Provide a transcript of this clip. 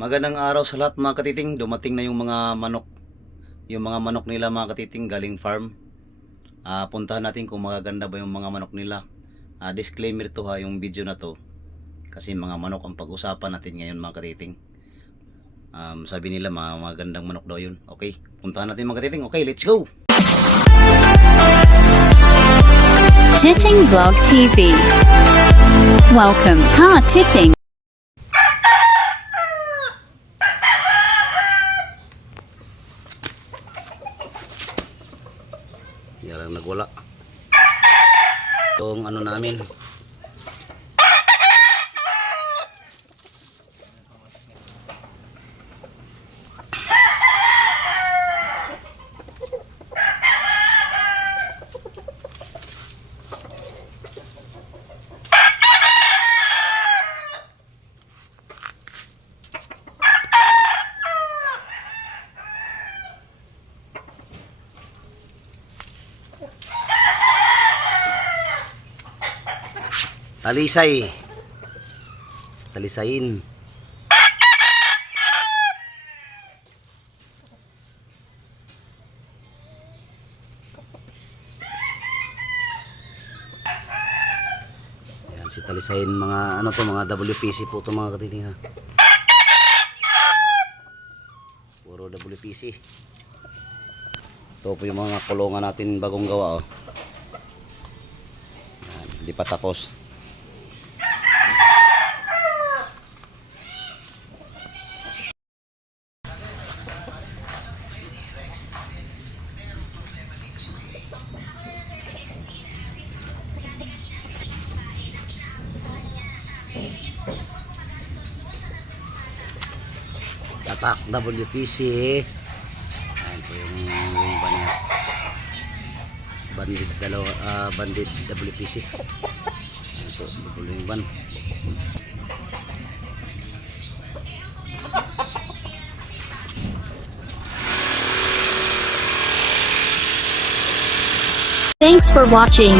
Magandang araw sa lahat mga katiting. Dumating na yung mga manok. Yung mga manok nila mga katiting galing farm. Puntahan natin kung magaganda ba yung mga manok nila. Disclaimer to ha, yung video na to. Kasi mga manok ang pag-usapan natin ngayon mga katiting. Sabi nila mga magandang manok daw yun. Okay, puntahan natin mga katiting. Okay, let's go! Titting Vlog TV. Welcome, Ka Titting. Yarang nagwala. Itong ano namin. Talisay. Talisayin. Ayan si Talisayin, mga ano to, mga WPC po to mga katiting ha. Puro WPC. Ito po yung mga kulungan natin bagong gawa oh. Ayan, hindi pa tapos. Tatak WPC. Ayan po yung banya. Bandit dalawa, bandit WPC. Ayan po, double yung ban. Thanks for watching.